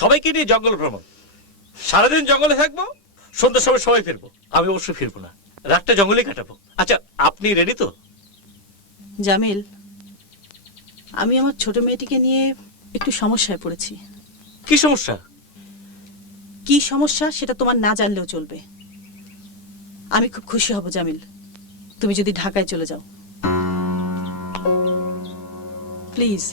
সবাইকে নিয়ে জঙ্গল ভ্রমণ। সারাদিন জঙ্গলে থাকবো, সন্ধ্যার সময় সবাই ফিরবো। আমি অবশ্যই ফিরবো না, রাতটা জঙ্গলেই কাটাবো। আচ্ছা, আপনি রেডি তো? জামিল, আমি আমার ছোট মেয়েটিকে নিয়ে একটু সমস্যায় পড়েছি। কি সমস্যা? কি সমস্যা সেটা তোমার না জানলেও চলবে। আমি খুব খুশি হব জামিল, তুমি যদি ঢাকায় চলে যাও। প্লিজ।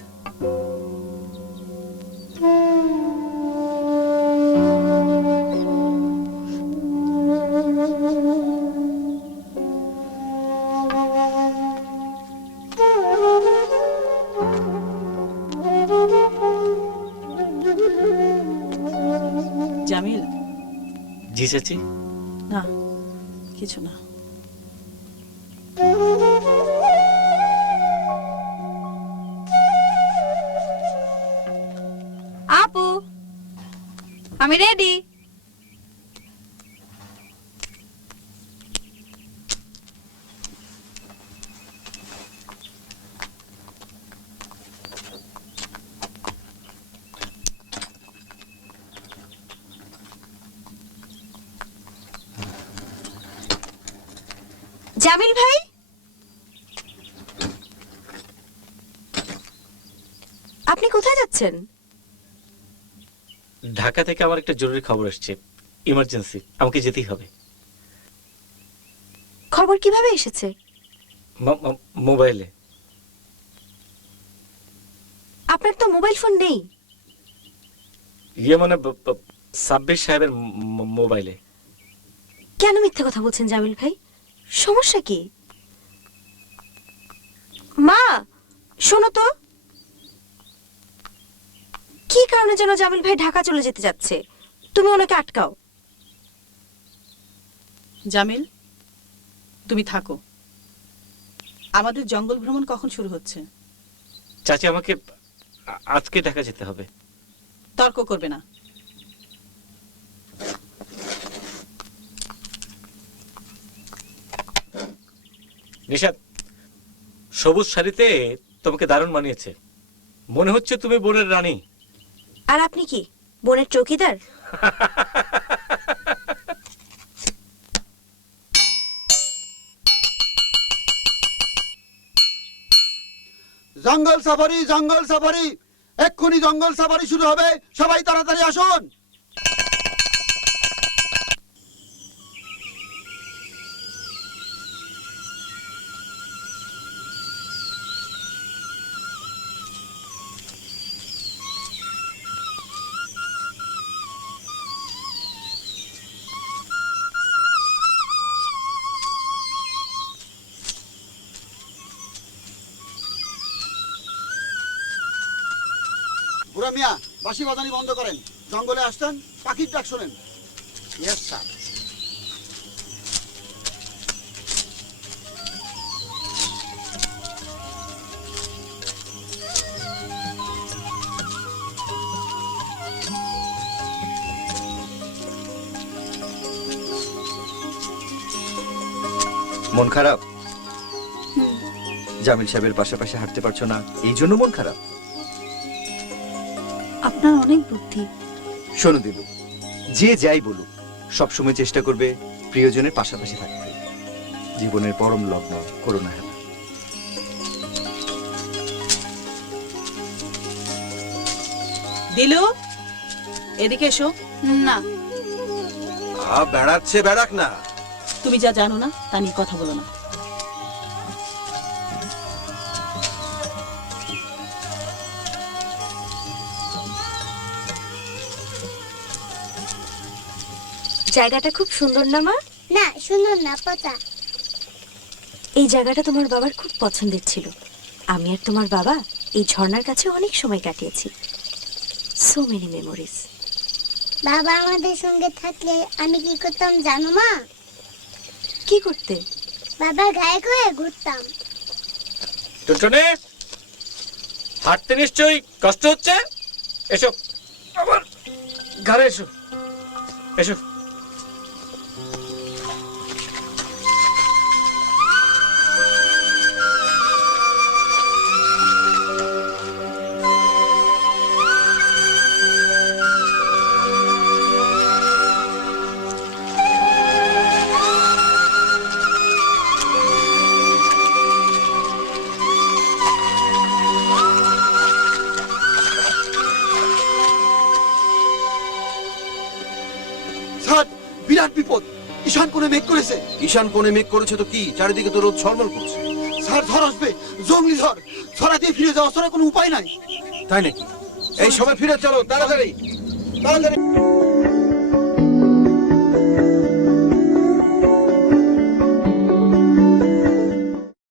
জামিল। জি চাচি। না, কিছু না। আপু, আমি রেডি। জামিল ভাই, আপনি কোথায় যাচ্ছেন? ঢাকা থেকে আমার একটা জরুরি খবর আসছে, ইমার্জেন্সি, আমাকে যেতেই হবে। খবর কিভাবে এসেছে? মোবাইলে। আপনার তো মোবাইল ফোন নেই। ইয়ে মানে সাব্বির সাহেবের মোবাইলে। কেন মিথ্যা কথা বলছেন জামিল ভাই? সমস্যা কি? মা, শোনো তো, কি কারণে যেন জামিল ভাই ঢাকা চলে যেতে যাচ্ছে, তুমি ওনাকে আটকাও। জামিল, তুমি থাকো। আমাদের জঙ্গল ভ্রমণ কখন শুরু হচ্ছে? চাচি, আমাকে আজকে ঢাকা যেতে হবে। তর্ক করবে না। নিশাত, সবুজ শাড়িতে তোমাকে দারুণ মানিয়েছে। মনে হচ্ছে তুমি বোনের রানী। আর আপনি কি বোনের চৌকিদার? জঙ্গল সাফারি, জঙ্গল সাফারি, এক্ষুনি জঙ্গল সাফারি শুরু হবে, সবাই তাড়াতাড়ি আসুন। বুড়া মিয়া, বাঁশি বাজানি বন্ধ করেন। জঙ্গলে আসছেন, পাখির ডাক শোনেন। Yes sir. মন খারাপ? জামিল সাহেবের পাশাপাশি হাঁটতে পারছো না, এই জন্য মন খারাপ? আপনার অনেক বুদ্ধি। শোনো দিলু, যে যাই বলুক, সবসময় চেষ্টা করবে প্রিয়জনের পাশাপাশি থাকতে। জীবনের পরম লগ্ন করো না হেলা। দিলু, এদিকে এসো। না, বেড়াচ্ছে, বেড়াক না। তুমি যা জানো না তা নিয়ে কথা বলো না। জায়গাটা খুব সুন্দর না মা? না, সুন্দর না, পচা। এই জায়গাটা তোমার বাবার খুব পছন্দের ছিল। আমি আর তোমার বাবা এই ঝর্ণার কাছে অনেক সময় কাটিয়েছি। So many memories. বাবা আমাদের সঙ্গে থাকলে আমি কি করতাম জানো মা? কি করতে? বাবা গায়ে হয়ে ঘুরতাম। টুনটুনি, হাঁটতে নিশ্চয়ই কষ্ট হচ্ছে। এসো, আবার ঘরে এসো, এসো। ঈশান কোণে মেঘ করেছে। ঈশান কোণে মেঘ করেছে তো কি, চারিদিকে তো রোদ ঝলমল করছে। স্যার ঝড় আসবে, জঙ্গলি ঝড়। ছড়া দিয়ে ফিরে যাওয়া ছাড়া কোনো উপায় নাই। তাই নাকি? এই সবাই ফিরে চলো, তাড়াতাড়ি তাড়াতাড়ি।